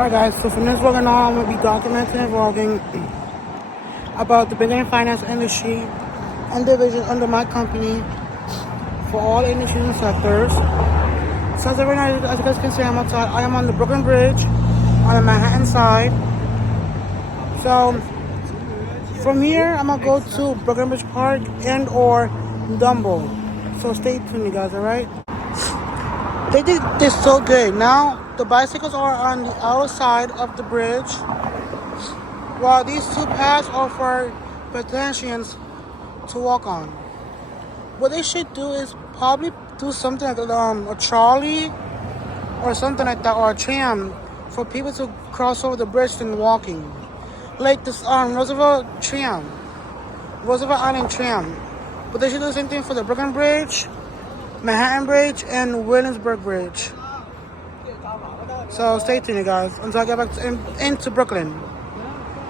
Alright guys, so from this vlog now, I'm going to be documenting and vlogging about the banking and finance industry and division under my company for all industries and sectors. So as of right now, as you guys can see, I'm outside. I am on the Brooklyn Bridge on the Manhattan side. So from here, I'm going to go to Brooklyn Bridge Park and or Dumbo. So stay tuned, you guys, alright? They did this so good. Now, the bicycles are on the outside of the bridge, while these two paths are for pedestrians to walk on. What they should do is probably do something like a trolley or something like that, or a tram for people to cross over the bridge than walking. Like this Roosevelt Island tram. But they should do the same thing for the Brooklyn Bridge, Manhattan Bridge, and Williamsburg Bridge. So stay tuned, you guys, until I get back into Brooklyn.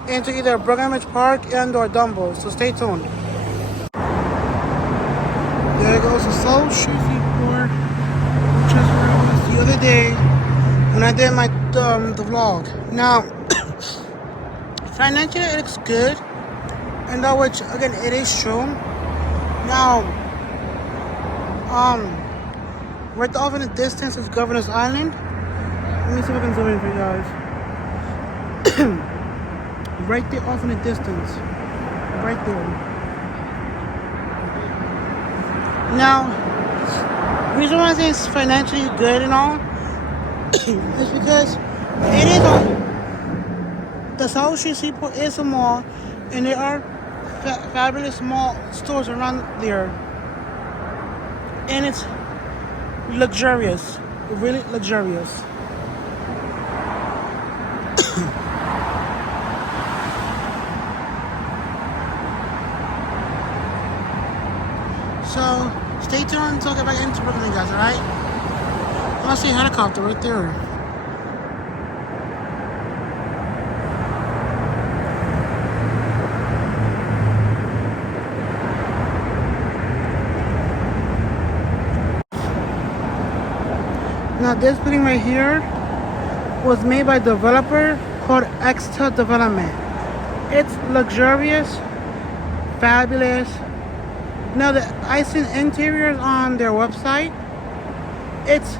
Into either Brooklyn Bridge Park and or Dumbo. So stay tuned. There goes the South Street Seaport, which is where I was the other day when I did my the vlog. Now, financially it looks good, and that which again it is true. Now, right off in the distance is Governor's Island. Let me see if I can zoom in for you guys. Right there off in the distance. Right there. Now, the reason why I say it's financially good and all is because it is the South Street Seaport is a mall, and there are fabulous small stores around there. And it's luxurious. Really luxurious. So, stay tuned until I get back into Brooklyn, guys, alright? I see a helicopter right there. Now, this building right here was made by a developer called Exta Development. It's luxurious, fabulous. Now, I seen interiors on their website. It's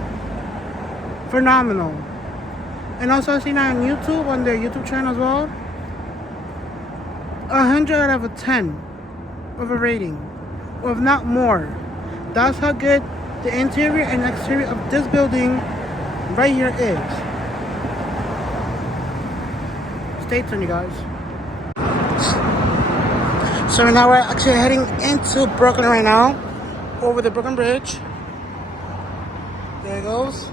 phenomenal. And also I seen that on YouTube, on their YouTube channel as well. 100 out of 10 of a rating, or if not more. That's how good the interior and exterior of this building right here is. Stay tuned, you guys. So now we're actually heading into Brooklyn right now, over the Brooklyn Bridge. There it goes.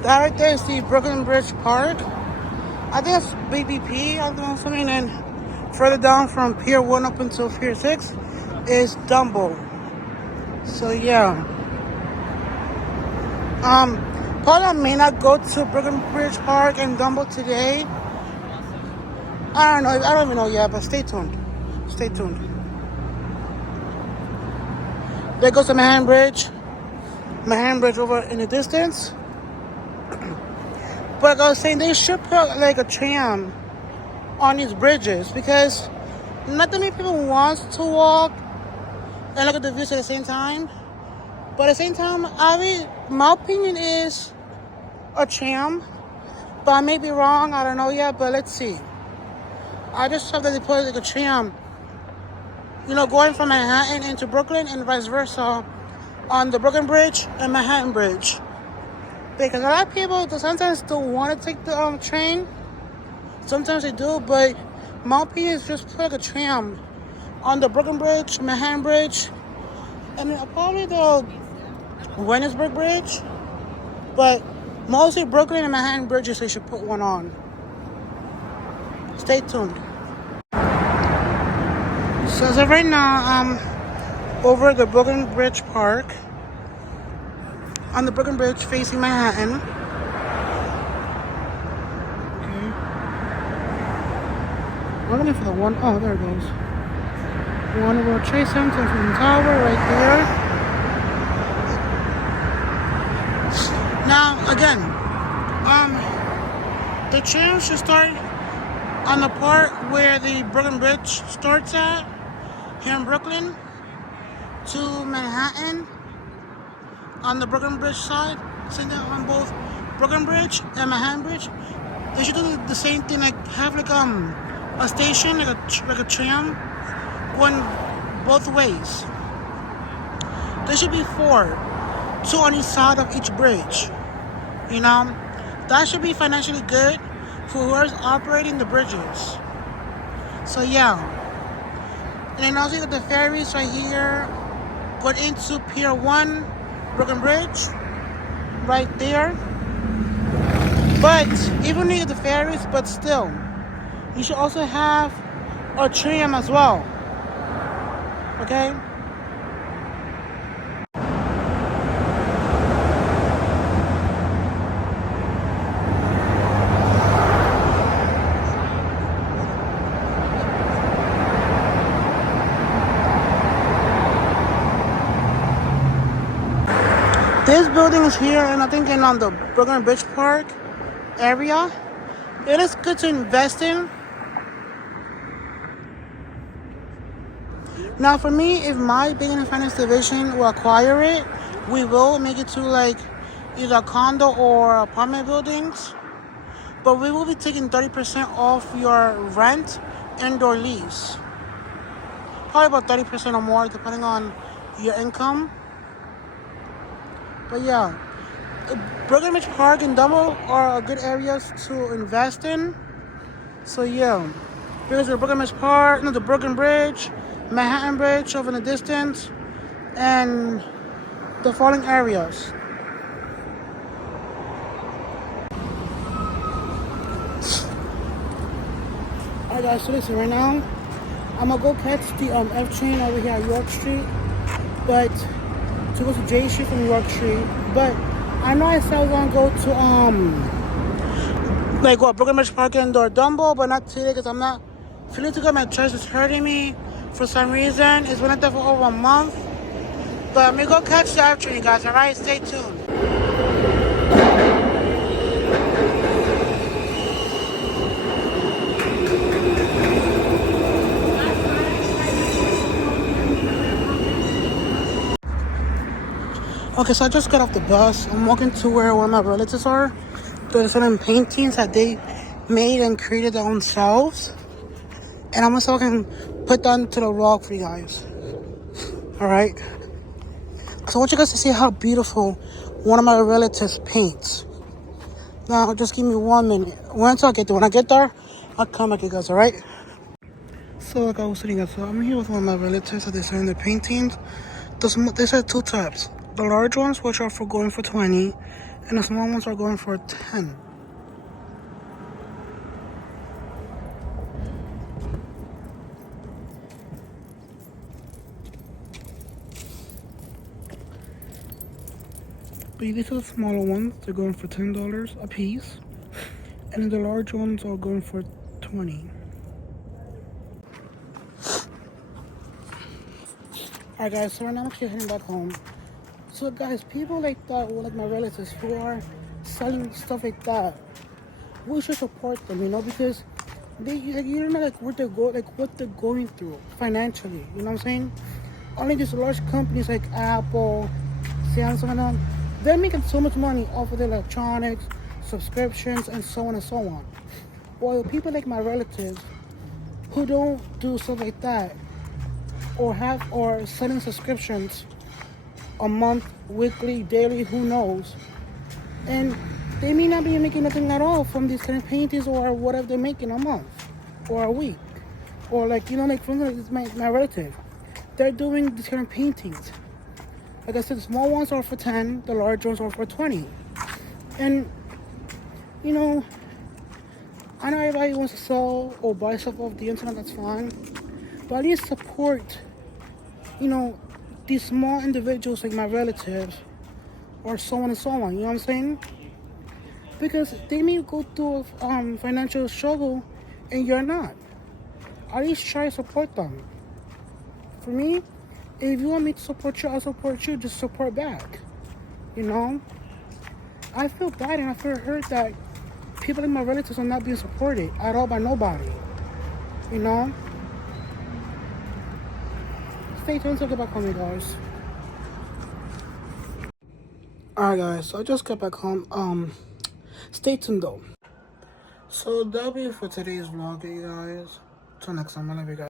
That right there is the Brooklyn Bridge Park. I think it's BBP, I don't know, something. And then further down from Pier 1 up until Pier 6 is Dumbo. So yeah. Probably I may not go to Brooklyn Bridge Park and Dumbo today. I don't know. I don't even know yet, but stay tuned. Stay tuned. There goes the Manhattan Bridge. Manhattan Bridge over in the distance. But like I was saying, they should put like a tram on these bridges, because not that many people want to walk and look at the views at the same time. But at the same time, my opinion is a tram. But I may be wrong. I don't know yet. But let's see. I just hope that they put like a tram, going from Manhattan into Brooklyn and vice versa on the Brooklyn Bridge and Manhattan Bridge. Because a lot of people sometimes don't want to take the train. Sometimes they do, but my opinion is just put like a tram on the Brooklyn Bridge, Manhattan Bridge, and probably the Williamsburg Bridge. But mostly Brooklyn and Manhattan bridges, they should put one on. Stay tuned. So as of right now, I'm over the Brooklyn Bridge Park, on the Brooklyn Bridge facing Manhattan. Okay. I'm looking for the one. Oh, there it goes. One World Trade Center from the tower right there. Now, again, The trail should start on the part where the Brooklyn Bridge starts at, here in Brooklyn, to Manhattan, on the Brooklyn Bridge side, sitting on both Brooklyn Bridge and Manhattan Bridge. They should do the same thing, like have like a station, like a tram, going both ways. There should be 4, 2 on each side of each bridge. You know, that should be financially good for whoever's operating the bridges. So yeah, and then also you got the ferries right here, going into Pier 1, Brooklyn Bridge, right there. But even though you get the ferries, but still, you should also have a tram as well. Okay? This building is here, and I think on the Brooklyn Bridge Park area. It is good to invest in. Now, for me, if my banking and finance division will acquire it, we will make it to like either condo or apartment buildings. But we will be taking 30% off your rent and/or lease. Probably about 30% or more, depending on your income. But yeah, Brooklyn Bridge Park and Dumbo are good areas to invest in. So yeah, because the Brooklyn Bridge Park, the Brooklyn Bridge, Manhattan Bridge over in the distance, and the following areas. Alright guys, so listen, right now, I'm gonna go catch the F train over here at York Street, but to go to J Street from York Street. But I know I said I was gonna go to like what, Brooklyn Bridge Park and or Dumbo, but not today because I'm not feeling too good. My chest is hurting me for some reason. It's been like that for over a month. But I'm gonna go catch the F train, guys. Alright, stay tuned. Okay, so I just got off the bus. I'm walking to where one of my relatives are. There's certain paintings that they made and created their own selves. And I'm gonna so I can put that into the vlog for you guys. Alright? So I want you guys to see how beautiful one of my relatives paints. Now, just give me 1 minute. When I get there, I'll come back, you guys, alright? So like I was saying, so I'm here with one of my relatives that they're selling their paintings. They said 2 types. The large ones, which are for going for 20, and the small ones are going for 10. But these are the smaller ones. They're going for $10 a piece, and the large ones are going for 20. Alright guys, so right now I'm actually heading back home. So guys, people like that, or like my relatives who are selling stuff like that, we should support them, you know, because they, like, you don't know like what they're going through financially. You know what I'm saying? Only these large companies like Apple, Samsung, and all, they're making so much money off of the electronics, subscriptions, and so on and so on. While people like my relatives who don't do stuff like that, or selling subscriptions a month, weekly, daily, who knows, and they may not be making nothing at all from these kind of paintings or whatever they're making a month or a week, or like, you know, like for instance, my relative, they're doing these kind of paintings. Like I said, the small ones are for 10, the large ones are for 20. And you know, I know everybody wants to sell or buy stuff off the internet, that's fine, but at least support, you know, these small individuals like my relatives or so on and so on, you know what I'm saying? Because they may go through a financial struggle and you're not. At least try to support them. For me, if you want me to support you, I'll support you. Just support back, you know? I feel bad and I feel hurt that people in my relatives are not being supported at all by nobody. You know? Stay tuned to get back home, you guys. Alright guys, so I just got back home. Stay tuned though. So that'll be it for today's vlog, you guys. Till next time, I love you guys.